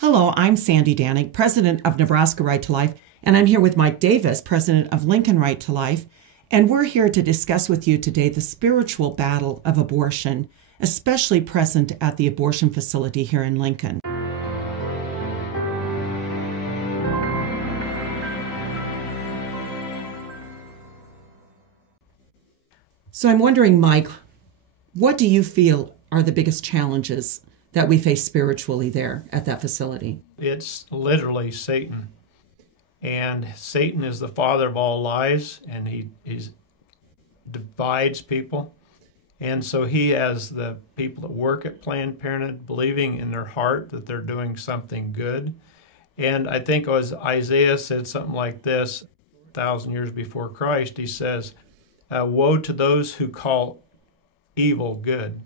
Hello, I'm Sandy Danig, President of Nebraska Right to Life, and I'm here with Mike Davis, President of Lincoln Right to Life, and we're here to discuss with you today the spiritual battle of abortion, especially present at the abortion facility here in Lincoln. So I'm wondering, Mike, what do you feel are the biggest challenges that we face spiritually there at that facility? It's literally Satan. And Satan is the father of all lies, and he divides people. And so he has the people that work at Planned Parenthood believing in their heart that they're doing something good. And I think as Isaiah said something like this 1,000 years before Christ, he says, woe to those who call evil good.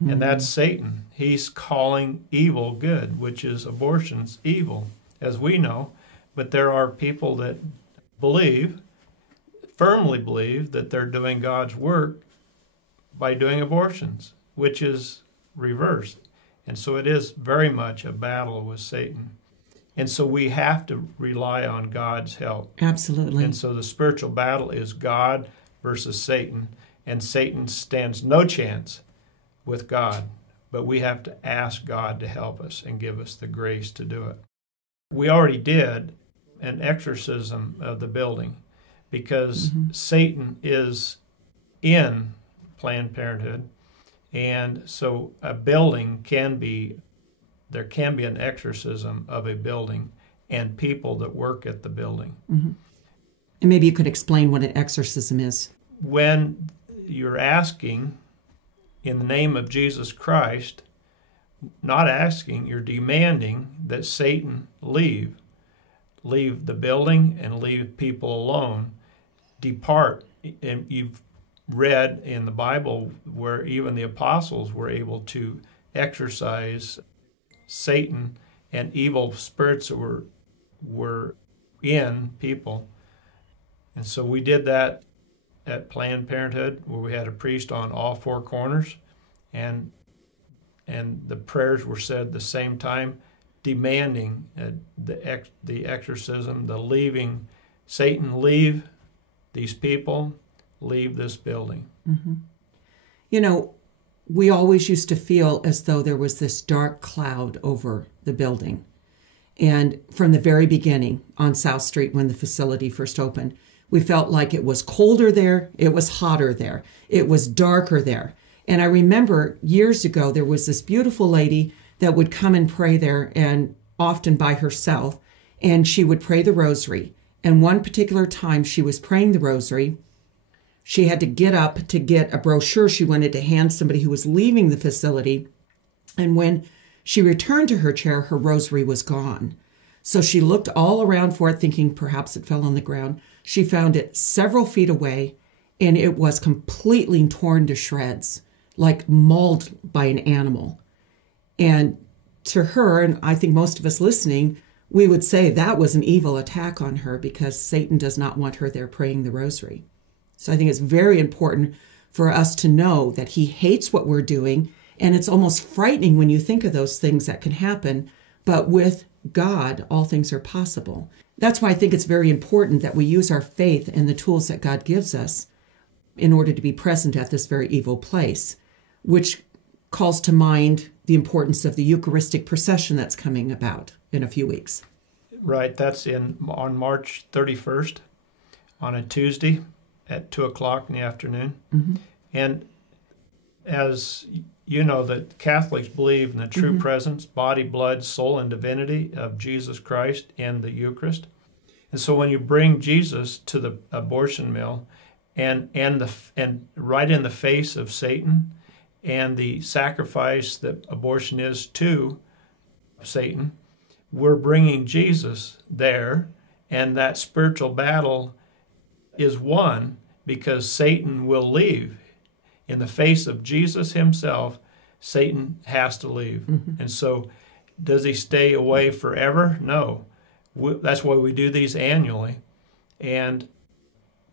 And that's Satan. He's calling evil good, which is abortion's evil, as we know. But there are people that firmly believe, that they're doing God's work by doing abortions, which is reversed. And so it is very much a battle with Satan. And so we have to rely on God's help. Absolutely. And so the spiritual battle is God versus Satan, and Satan stands no chance with God, but we have to ask God to help us and give us the grace to do it. We already did an exorcism of the building because Satan is in Planned Parenthood, and so a building there can be an exorcism of a building and people that work at the building. And maybe you could explain what an exorcism is. When you're asking in the name of Jesus Christ, not asking, you're demanding that Satan leave the building and leave people alone, depart. And you've read in the Bible where even the apostles were able to exorcise Satan and evil spirits that were in people. And so we did that at Planned Parenthood, where we had a priest on all four corners, and the prayers were said at the same time, demanding the exorcism, the leaving. Satan, leave these people, leave this building. You know, we always used to feel as though there was this dark cloud over the building. And from the very beginning on South Street, when the facility first opened, we felt like it was colder there, it was hotter there, it was darker there. And I remember years ago, there was this beautiful lady that would come and pray there, and often by herself, and she would pray the rosary. And one particular time she was praying the rosary, she had to get up to get a brochure she wanted to hand somebody who was leaving the facility. And when she returned to her chair, her rosary was gone. So she looked all around for it, thinking perhaps it fell on the ground. She found it several feet away, and it was completely torn to shreds, like mauled by an animal. And to her, and I think most of us listening, we would say that was an evil attack on her because Satan does not want her there praying the rosary. So I think it's very important for us to know that he hates what we're doing, and it's almost frightening when you think of those things that can happen, but with God, all things are possible. That's why I think it's very important that we use our faith and the tools that God gives us in order to be present at this very evil place, which calls to mind the importance of the Eucharistic Procession that's coming about in a few weeks. Right, that's on March 31st, on a Tuesday at 2 o'clock in the afternoon. And as you know, that Catholics believe in the true presence, body, blood, soul, and divinity of Jesus Christ in the Eucharist. And so when you bring Jesus to the abortion mill and right in the face of Satan and the sacrifice that abortion is to Satan, we're bringing Jesus there, and that spiritual battle is won because Satan will leave. In the face of Jesus himself, Satan has to leave. And so does he stay away forever? No. That's why we do these annually. And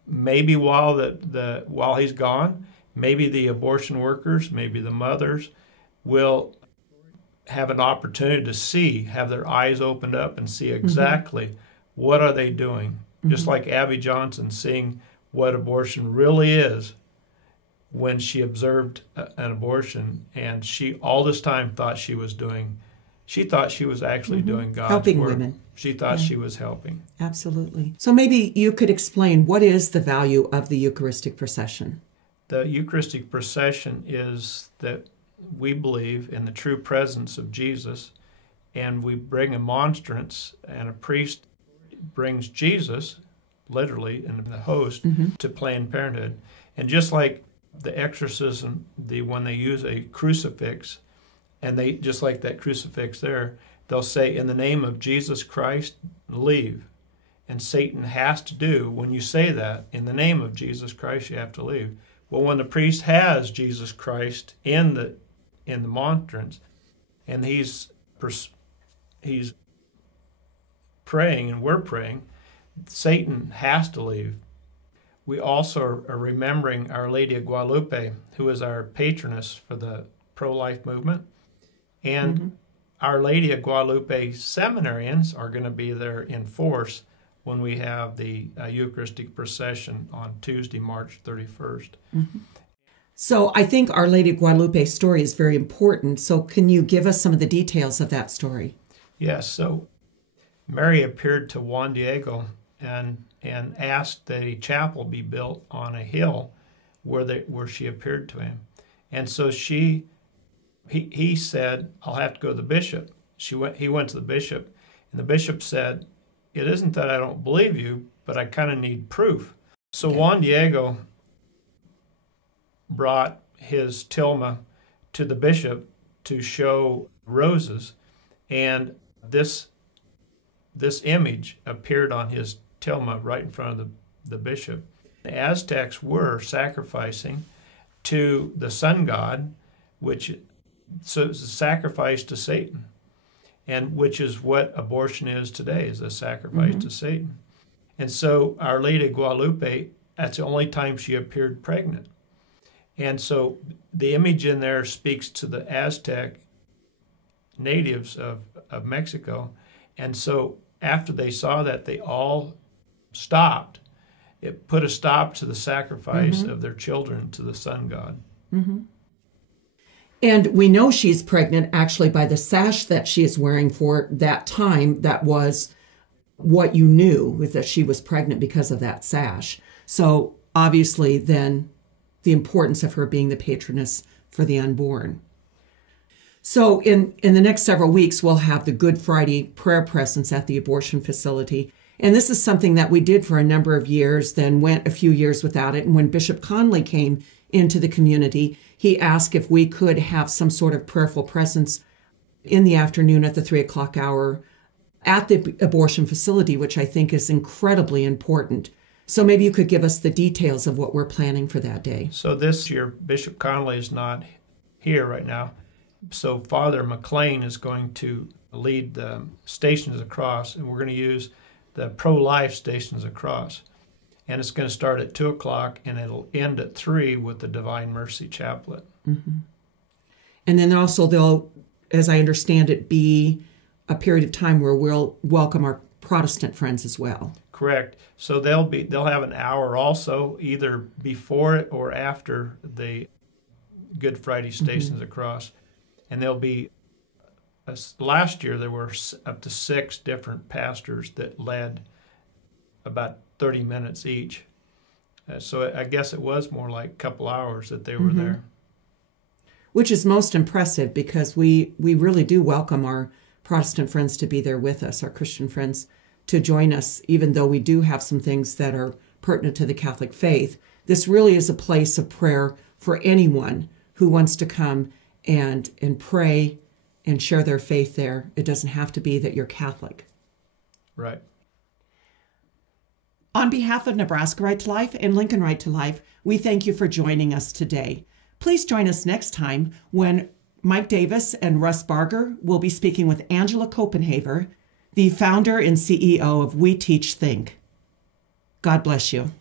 maybe while he's gone, maybe the abortion workers, maybe the mothers will have an opportunity to see, have their eyes opened up and see exactly what are they doing. Just like Abby Johnson seeing what abortion really is when she observed an abortion, and she all this time thought she was actually doing God's helping work. Women. She thought she was helping. Absolutely. So maybe you could explain, what is the value of the Eucharistic procession? The Eucharistic procession is that we believe in the true presence of Jesus, and we bring a monstrance, and a priest brings Jesus, literally, in the host, to Planned Parenthood. And just like the exorcism, when they use a crucifix, and they, just like that crucifix there, they'll say, in the name of Jesus Christ, leave. And Satan has to do, when you say that, in the name of Jesus Christ, you have to leave. Well, when the priest has Jesus Christ in the monstrance, and he's praying and we're praying, Satan has to leave. We also are remembering Our Lady of Guadalupe, who is our patroness for the pro-life movement. And Our Lady of Guadalupe seminarians are going to be there in force when we have the Eucharistic procession on Tuesday, March 31st. So I think Our Lady of Guadalupe's story is very important. So can you give us some of the details of that story? Yes. So Mary appeared to Juan Diego and asked that a chapel be built on a hill where she appeared to him. And so he said, I'll have to go to the bishop. He went to the bishop, and the bishop said, it isn't that I don't believe you, but I kind of need proof. So Juan Diego brought his tilma to the bishop to show roses, and this image appeared on his tilma right in front of the bishop. The Aztecs were sacrificing to the sun god, so it's a sacrifice to Satan, and which is what abortion is today, is a sacrifice to Satan. And so Our Lady of Guadalupe, that's the only time she appeared pregnant. And so the image in there speaks to the Aztec natives of Mexico. And so after they saw that, they all stopped. It put a stop to the sacrifice of their children to the sun god. And we know she's pregnant actually by the sash that she is wearing for that time. That was what you knew, was that she was pregnant because of that sash. So obviously then the importance of her being the patroness for the unborn. So in the next several weeks, we'll have the Good Friday prayer presence at the abortion facility. And this is something that we did for a number of years, then went a few years without it. And when Bishop Conley came into the community, he asked if we could have some sort of prayerful presence in the afternoon at the 3:00 hour at the abortion facility, which I think is incredibly important. So maybe you could give us the details of what we're planning for that day. So this year, Bishop Conley is not here right now. So Father McLean is going to lead the Stations Across, and we're going to use the pro-life Stations Across. And it's going to start at 2:00, and it'll end at 3 with the Divine Mercy Chaplet. And then also there'll, as I understand it, be a period of time where we'll welcome our Protestant friends as well. Correct. So they'll have an hour also, either before it or after the Good Friday Stations Across. And there'll be, last year there were up to 6 different pastors that led about 30 minutes each. So I guess it was more like a couple hours that they were there. Which is most impressive, because we really do welcome our Protestant friends to be there with us, our Christian friends to join us, even though we do have some things that are pertinent to the Catholic faith. This really is a place of prayer for anyone who wants to come and pray and share their faith there. It doesn't have to be that you're Catholic. Right. On behalf of Nebraska Right to Life and Lincoln Right to Life, we thank you for joining us today. Please join us next time when Mike Davis and Russ Barger will be speaking with Angela Copenhaver, the founder and CEO of We Teach Think. God bless you.